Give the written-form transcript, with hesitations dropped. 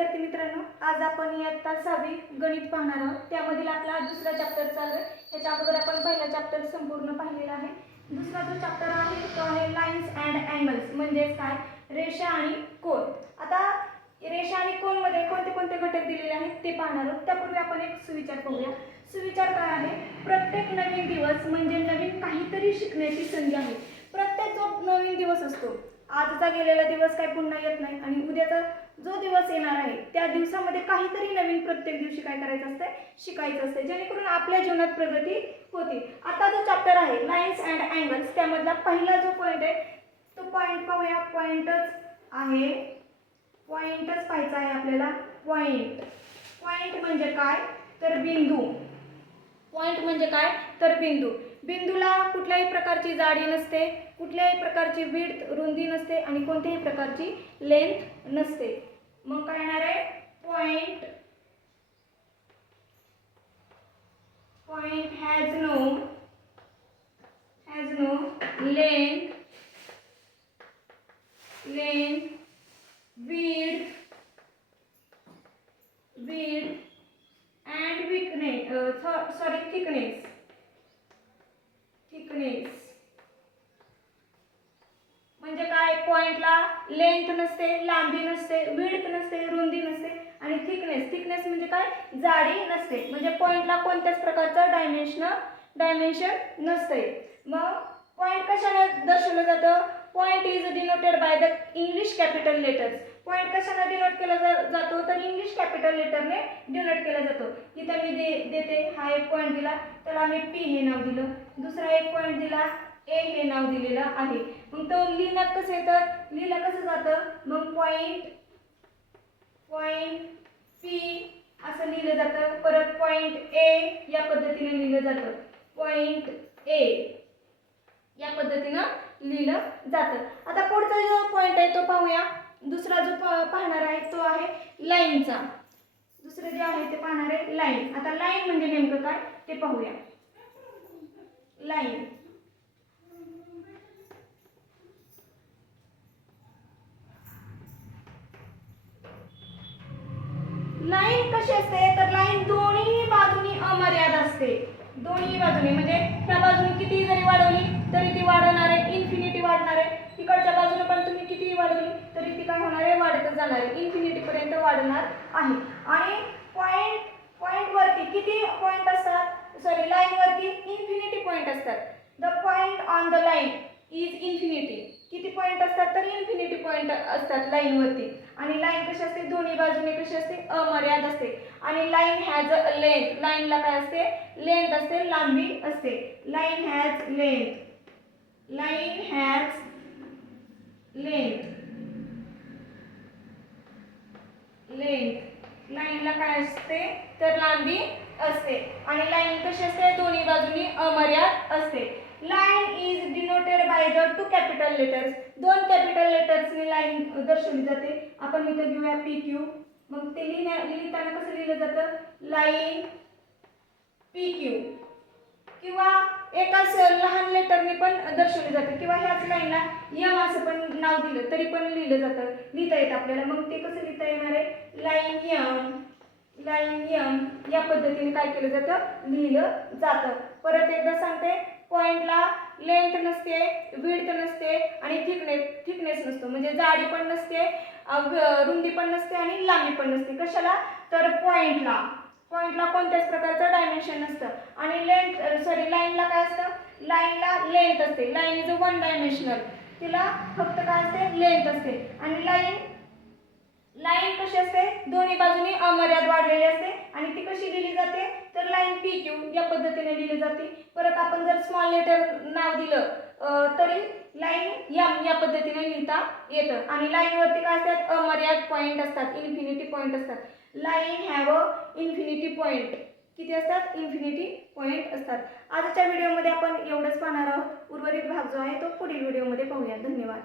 विद्यार्थी मित्रांनो, आज आपण इयत्ता 6वी गणित पाहणार आहोत। त्यामधील आपला दुसरा चॅप्टर चालू आहे। त्याच्या अगोदर आपण पहिला चॅप्टर संपूर्ण पाहिलेला आहे। दुसरा जो चॅप्टर आहे तो आहे लाईन्स अँड अँगल्स, म्हणजे काय, रेषा आणि कोन। आता रेषा आणि कोन मध्ये कोणते कोणते घटक दिलेले आहेत ते पाहणार आहोत। त्यापूर्वी आपण एक सुविचार पाहूया। सुविचार काय आहे? प्रत्येक नवीन दिवस म्हणजे नवीन काहीतरी शिकण्याची संधी आहे। प्रत्येक जो नवीन दिवस असतो, आजचा गेलेला दिवस काय पुन्हा येत नाही आणि उद्याचा जो दिवस येणार आहे त्या दिवसामध्ये काहीतरी नवीन प्रत्येक दिवशी काय करायचं असते, शिकायचं असते, जेणेकरून आपल्या जीवनात प्रगती होते। आता जो चॅप्टर आहे लाईन्स अँड अँगल्स, त्यामधला पहिला जो पॉइंट आहे तो पॉइंट पाहूया। पॉइंटच आहे, पॉइंटच पाहायचा आहे आपल्याला। पॉइंट, पॉइंट म्हणजे काय तर बिंदू। पॉइंट म्हणजे काय तर बिंदू। बिंदूला कुठल्याही प्रकारची जाडी नसते, कुठल्याही प्रकारची विड्थ रुंदी नसते आणि कोणत्याही प्रकारची लेंथ नसते। मग काय येणार आहे? Point, point has no length, width and thickness। म्हणजे काय? पॉइंटला लेंथ नसते, लांबी नसते, विड्थ नसते, रुंदी नसते आणि थिकनेस म्हणजे काय? जाडी नसते। म्हणजे पॉइंटला कोणत्याच प्रकारचं डायमेन्शन नसते। मग पॉइंट कशाने दर्शवलं जातं? Point is denoted by the English capital letters. Point कशाने डिनोट केला जातो तर इंग्लिश कॅपिटल लेटरने डिनोट केला जातो। इथे मी देते, हा एक पॉइंट दिला त्याला मी पी हे नाव दिलं, दुसरा एक पॉइंट दिला ए हे नाव दिलेलं आहे। मग तो लिहिण्यात कसं येतं, लिहिलं कसं जातं? मग पॉइंट पी असं लिहिलं जातं। परत पॉइंट ए या पद्धतीने लिहिलं जातं, पॉइंट ए या पद्धतीने लिहिलं जातं। आता पुढचा जो पॉइंट आहे तो पाहूया। दुसरा जो पाहणार आहे तो आहे लाईनचा। दुसरे जे आहे ते पाहणार आहे लाईन। आता लाईन म्हणजे नेमकं काय ते पाहूया। लाईन, लाईन कशी असते तर लाईन दोन्ही बाजूनी अमर्याद असते। दोन्ही बाजूने म्हणजे त्या बाजूने किती जरी वाढवली तरी ती वाढणार आहे, इन्फिनिटी वाढणार आहे। तिकडच्या बाजूने पण तुम्ही किती वाढवली तरी ती काय होणार आहे? वाढतच जाणार आहे, इन्फिनिटी पर्यंत वाढणार आहे। आणि पॉइंट वरती किती पॉइंट असतात? सॉरी, लाईन वरती इन्फिनिटी पॉइंट असतात। The point on the line is infinity. किती पॉइंट असतात तर इन्फिनिटी पॉइंट असतात लाईन वरती। आणि लाईन कशी असते? दोन्ही बाजूने कशी असते? अमर्याद असते। आणि लाईन हॅज अ लेंथ, लाईनला काय असते? लेंथ असते, लांबी असते। लाईन हॅज लेंथ, लाईनला काय असते तर लांबी असते। आणि लाईन कशी असते? दोन्ही बाजूनी अमर्याद असते। Line is denoted by the two capital letters. दोन कॅपिटल लेटर्सने लाईन दर्शवली जाते। आपण इथे घेऊया पी क्यू। मग ते लिहिताना कसं लिहिलं जातं? Line P Q. किंवा एकाच लहान लेटरने पण दर्शवली जाते, किंवा ह्याच लाईनला यम असं पण नाव दिलं तरी पण लिहिलं जातं, लिहिता येतं आपल्याला। मग ते कसं लिहिता येणार आहे? लाईन यम या पद्धतीने काय केलं जातं? लिहिलं जातं। परत एकदा सांगते, पॉइंटला लेंथ नसते, विड्थ नसते आणि थिकनेस नसतो, म्हणजे जाडी पण नसते, रुंदी पण नसते आणि लांबी पण नसते। कशाला तर पॉइंटला कोणत्याच प्रकारचं डायमेन्शन नसतं। आणि लाईनला काय असतं? लाईनला लेंथ असते। लाईन इज वन डायमेन्शनल, तिला फक्त काय असते? लेंथ असते। आणि लाईन कशी असते? दोन्ही बाजूनी अमर्याद वाढलेली असते। आणि ती कशी लिहिली जाते तर लाईन पी क्यू या पद्धतीने लिहिली जाते। परत आपण जर स्मॉल लेटर नाव दिलं तरी लाईन यम या पद्धतीने लिहिता येतं। आणि लाईन वरती काय असतात? अमर्याद पॉइंट असतात, इन्फिनिटी पॉइंट असतात। Line have a infinity point. किती असतात? इन्फिनिटी पॉइंट असतात। आजच्या व्हिडिओमध्ये आपण एवढंच पाहणार आहोत। उर्वरित भाग जो आहे तो पुढील व्हिडिओमध्ये पाहूया। धन्यवाद।